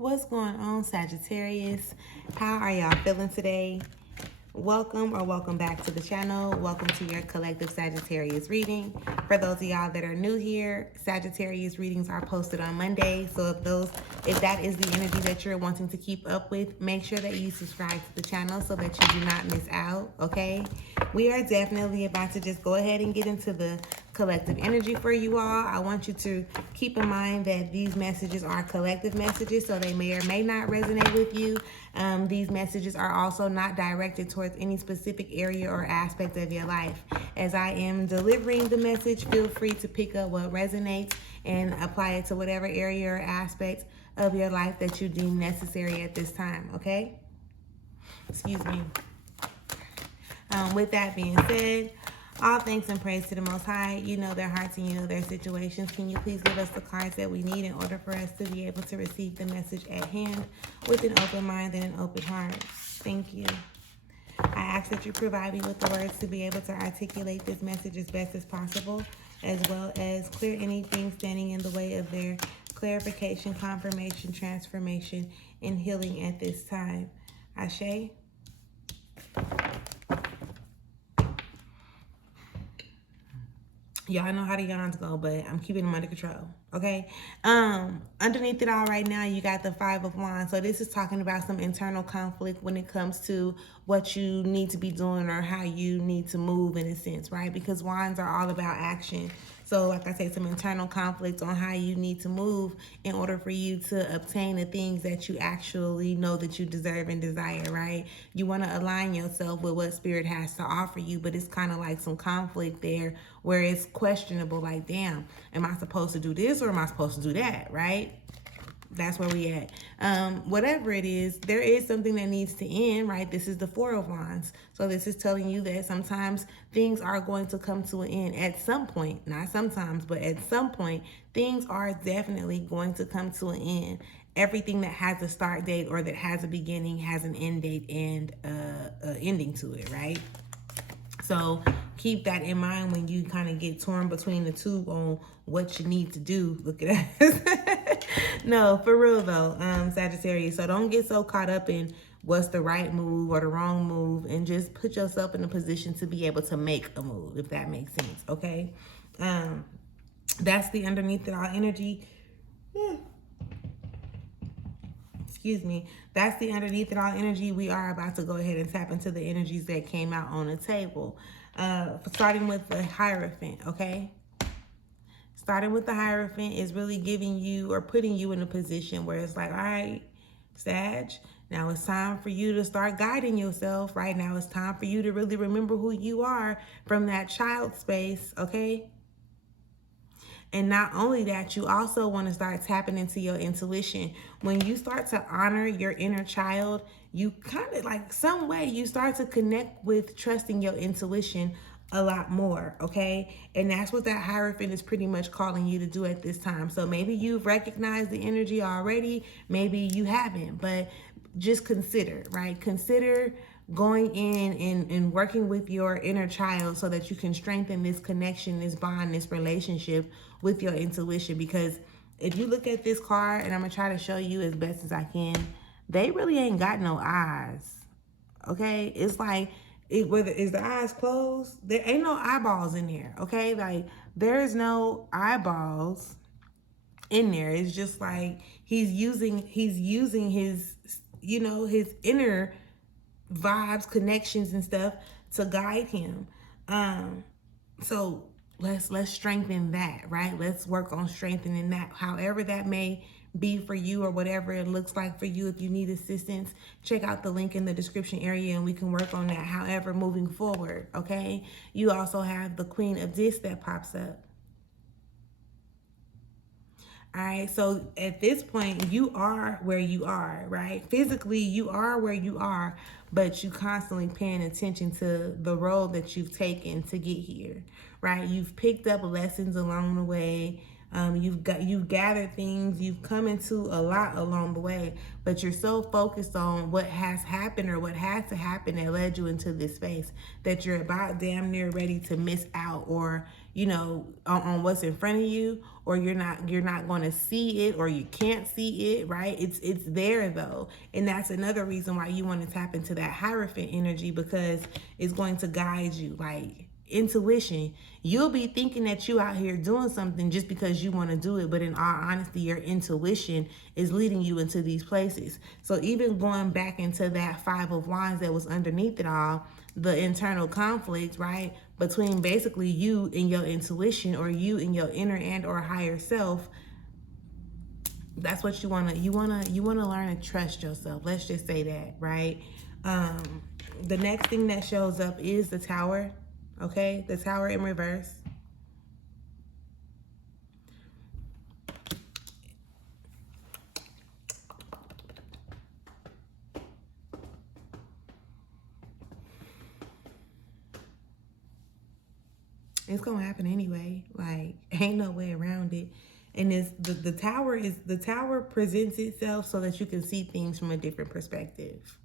What's going on, Sagittarius? How are y'all feeling today? Welcome back to the channel. Welcome to your collective Sagittarius reading. For those of y'all that are new here, Sagittarius readings are posted on Monday. So if that is the energy that you're wanting to keep up with, make sure that you subscribe to the channel so that you do not miss out, okay? We are definitely about to just go ahead and get into the collective energy for you all. I want you to keep in mind that these messages are collective messages, so they may or may not resonate with you. These messages are also not directed towards any specific area or aspect of your life. As I am delivering the message, feel free to pick up what resonates and apply it to whatever area or aspect of your life that you deem necessary at this time, okay? Excuse me. With that being said, all thanks and praise to the Most High. You know their hearts and you know their situations. Can you please give us the cards that we need in order for us to be able to receive the message at hand with an open mind and an open heart? Thank you. I ask that you provide me with the words to be able to articulate this message as best as possible, as well as clear anything standing in the way of their clarification, confirmation, transformation, and healing at this time. Ashe. Y'all know how the yawns go, but I'm keeping them under control, okay? Underneath it all right now, you got the Five of Wands. So this is talking about some internal conflict when it comes to what you need to be doing or how you need to move in a sense, right? Because wands are all about action. So like I said, some internal conflict on how you need to move in order for you to obtain the things that you actually know that you deserve and desire, right? You want to align yourself with what spirit has to offer you, but it's kind of like some conflict there where it's questionable, like, damn, am I supposed to do this or am I supposed to do that, right? That's where we at. Whatever it is, there is something that needs to end, right? This is the Four of Wands. So this is telling you that sometimes things are going to come to an end at some point. Not sometimes, but at some point, things are definitely going to come to an end. Everything that has a start date or that has a beginning has an end date and an ending to it, right? So keep that in mind when you kind of get torn between the two on what you need to do. Look at that. No, for real though, Sagittarius. So don't get so caught up in what's the right move or the wrong move, and just put yourself in a position to be able to make a move, if that makes sense, okay? That's the underneath it all energy. Excuse me. That's the underneath it all energy. We are about to go ahead and tap into the energies that came out on the table. Starting with the Hierophant, okay? Starting with the Hierophant is really giving you or putting you in a position where it's like, all right, Sag, now it's time for you to start guiding yourself. Right now it's time for you to really remember who you are from that child space, okay? And not only that, you also want to start tapping into your intuition. When you start to honor your inner child, you kind of like some way you start to connect with trusting your intuition a lot more, okay? And that's what that Hierophant is pretty much calling you to do at this time. So maybe you've recognized the energy already, maybe you haven't, but just consider, right? Consider going in and working with your inner child so that you can strengthen this connection, this bond, this relationship with your intuition. Because if you look at this card, and I'm gonna try to show you as best as I can, they really ain't got no eyes, okay? It's like, whether is the eyes closed, there ain't no eyeballs in there, okay? Like, there's no eyeballs in there. It's just like he's using his, you know, his inner vibes, connections and stuff to guide him. So let's strengthen that, right? Let's work on strengthening that, however that may be for you or whatever it looks like for you. If you need assistance, check out the link in the description area and we can work on that. However, moving forward, okay? You also have the Queen of Discs that pops up. All right, so at this point, you are where you are, right? Physically, you are where you are, but you constantly paying attention to the road that you've taken to get here, right? You've picked up lessons along the way, You've gathered things, you've come into a lot along the way, but you're so focused on what has happened or what has to happen that led you into this space that you're about damn near ready to miss out, or on what's in front of you, or you're not going to see it, or you can't see it, right? It's there though, and that's another reason why you want to tap into that Hierophant energy, because it's going to guide you. Like intuition, you'll be thinking that you out here doing something just because you want to do it, but in all honesty, your intuition is leading you into these places. So even going back into that Five of Wands that was underneath it all, the internal conflict, right, between basically you and your intuition, or you and your inner and or higher self, that's what you want to learn to trust yourself. Let's just say that, right? The next thing that shows up is the Tower. Okay, the Tower in reverse. It's gonna happen anyway. Like, ain't no way around it. And it's the tower presents itself so that you can see things from a different perspective.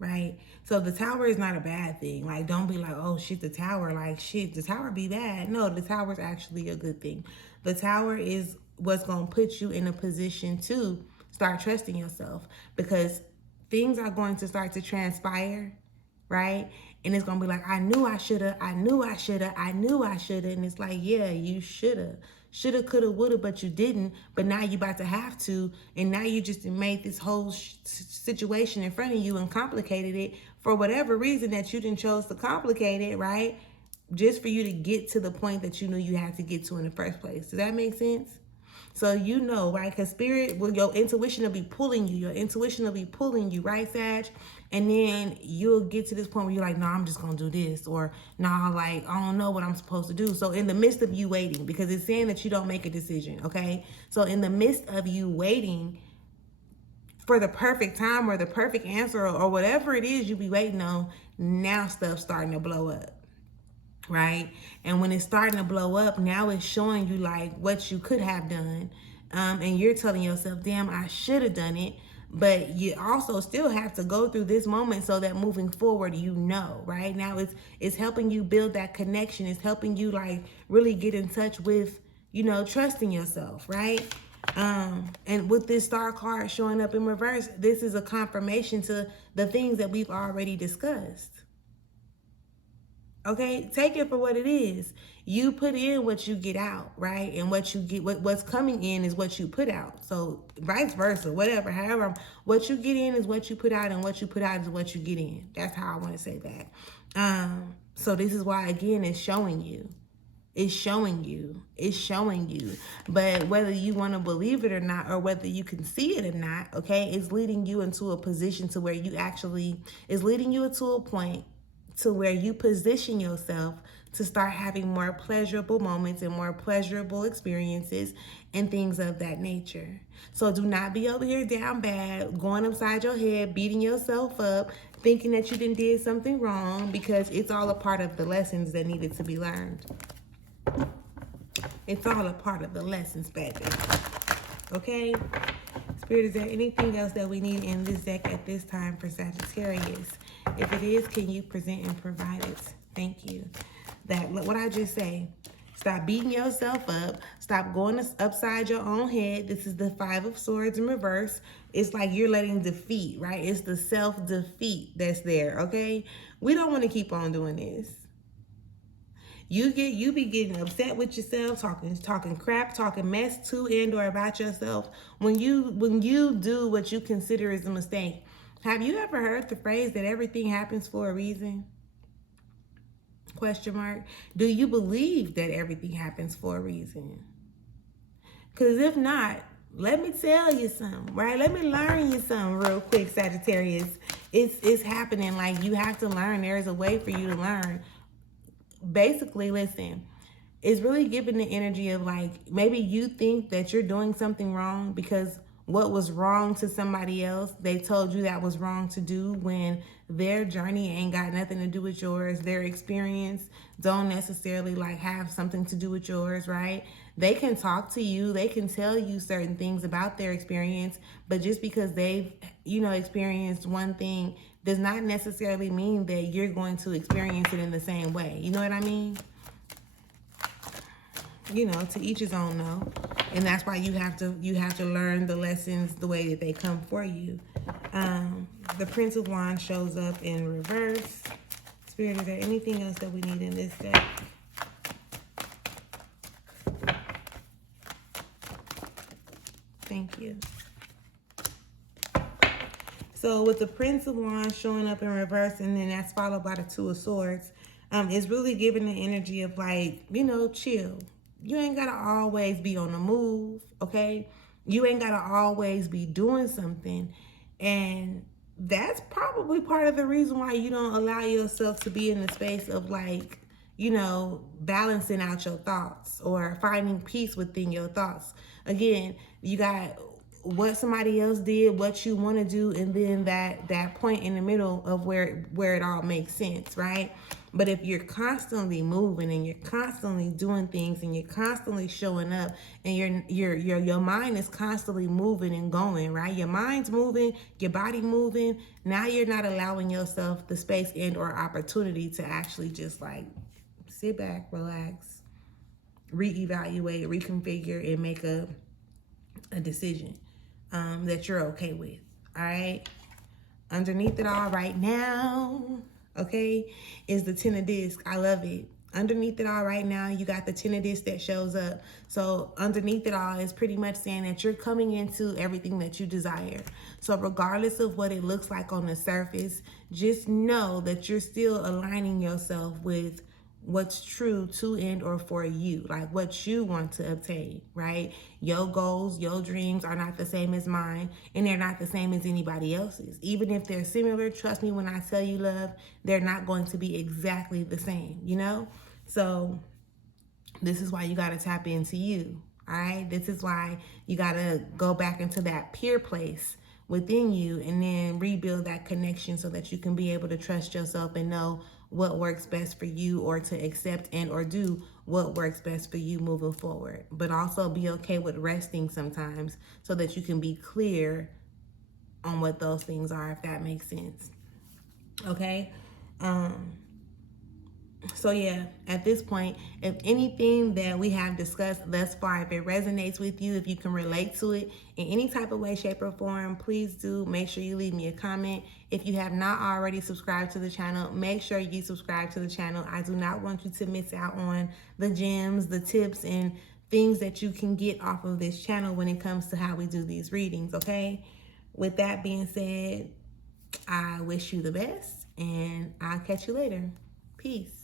Right? So the Tower is not a bad thing. Like, don't be like, oh shit, the Tower, like shit, the Tower be bad. No, the Tower is actually a good thing. The Tower is what's going to put you in a position to start trusting yourself, because things are going to start to transpire, right? And it's going to be like, I knew I shoulda, I knew I shoulda, I knew I shoulda. And it's like, yeah, you shoulda. Shoulda, coulda, woulda, but you didn't. But now you about to have to. And now you just made this whole situation in front of you and complicated it for whatever reason that you didn't chose to complicate it, right? Just for you to get to the point that you knew you had to get to in the first place. Does that make sense? So right? Because spirit, your intuition will be pulling you. Your intuition will be pulling you, right, Sag? And then you'll get to this point where you're like, no, I'm just going to do this. Or, no, like, I don't know what I'm supposed to do. So in the midst of you waiting, because it's saying that you don't make a decision, okay? So in the midst of you waiting for the perfect time or the perfect answer, or whatever it is you be waiting on, now stuff's starting to blow up. Right? And when it's starting to blow up, now it's showing you like what you could have done. And you're telling yourself, damn, I should have done it. But you also still have to go through this moment so that moving forward, right? Now it's helping you build that connection. It's helping you like really get in touch with, trusting yourself, right? And with this Star card showing up in reverse, this is a confirmation to the things that we've already discussed. Okay, take it for what it is. You put in what you get out, right? And what you get, what's coming in is what you put out. So vice versa, whatever, however, what you get in is what you put out, and what you put out is what you get in. That's how I want to say that. So this is why, again, it's showing you. It's showing you. It's showing you. But whether you want to believe it or not, or whether you can see it or not, okay, it's leading you into a position to where it's leading you to a point to where you position yourself to start having more pleasurable moments and more pleasurable experiences and things of that nature. So do not be over here down bad, going upside your head, beating yourself up, thinking that you did something wrong, because it's all a part of the lessons that needed to be learned. It's all a part of the lessons, baby. Okay? Spirit, is there anything else that we need in this deck at this time for Sagittarius? If it is, can you present and provide it? Thank you. What I just say, stop beating yourself up. Stop going upside your own head. This is the Five of Swords in reverse. It's like you're letting defeat, right? It's the self-defeat that's there, okay? We don't want to keep on doing this. You be getting upset with yourself, talking crap, talking mess to and or about yourself when you do what you consider is a mistake. Have you ever heard the phrase that everything happens for a reason? Question mark. Do you believe that everything happens for a reason? Because if not, let me tell you something, right? Let me learn you something real quick, Sagittarius. It's happening. Like, you have to learn. There is a way for you to learn. Basically, listen, it's really giving the energy of like, maybe you think that you're doing something wrong because what was wrong to somebody else, they told you that was wrong to do, when their journey ain't got nothing to do with yours. Their experience don't necessarily like have something to do with yours, right? They can talk to you, they can tell you certain things about their experience, but just because they've, experienced one thing does not necessarily mean that you're going to experience it in the same way. You know what I mean? To each his own, though. And that's why you have to learn the lessons the way that they come for you. The Prince of Wands shows up in reverse. Spirit, is there anything else that we need in this deck? Thank you. So with the Prince of Wands showing up in reverse, and then that's followed by the Two of Swords, it's really giving the energy of like, chill. You ain't gotta always be on the move, okay? You ain't gotta always be doing something. And that's probably part of the reason why you don't allow yourself to be in the space of like, balancing out your thoughts or finding peace within your thoughts. Again, you got what somebody else did, what you want to do, and then that point in the middle of where it all makes sense, right? But if you're constantly moving and you're constantly doing things and you're constantly showing up and your mind is constantly moving and going, right? Your mind's moving, your body moving. Now you're not allowing yourself the space and or opportunity to actually just like sit back, relax, reevaluate, reconfigure, and make a decision that you're okay with. All right. Underneath it all right now, okay, is the Ten of Discs. I love it. Underneath it all right now, you got the Ten of Discs that shows up. So underneath it all is pretty much saying that you're coming into everything that you desire. So regardless of what it looks like on the surface, just know that you're still aligning yourself with what's true to and or for you, like what you want to obtain, right? Your goals, your dreams are not the same as mine, and they're not the same as anybody else's. Even if they're similar, trust me when I tell you, love, they're not going to be exactly the same, So this is why you got to tap into you, all right? This is why you got to go back into that pure place within you and then rebuild that connection so that you can be able to trust yourself and know what works best for you, or to accept and or do what works best for you moving forward. But also be okay with resting sometimes so that you can be clear on what those things are, if that makes sense. Okay? So yeah, at this point, if anything that we have discussed thus far, if it resonates with you, if you can relate to it in any type of way, shape, or form, please do make sure you leave me a comment. If you have not already subscribed to the channel, make sure you subscribe to the channel. I do not want you to miss out on the gems, the tips, and things that you can get off of this channel when it comes to how we do these readings, okay? With that being said, I wish you the best, and I'll catch you later. Peace.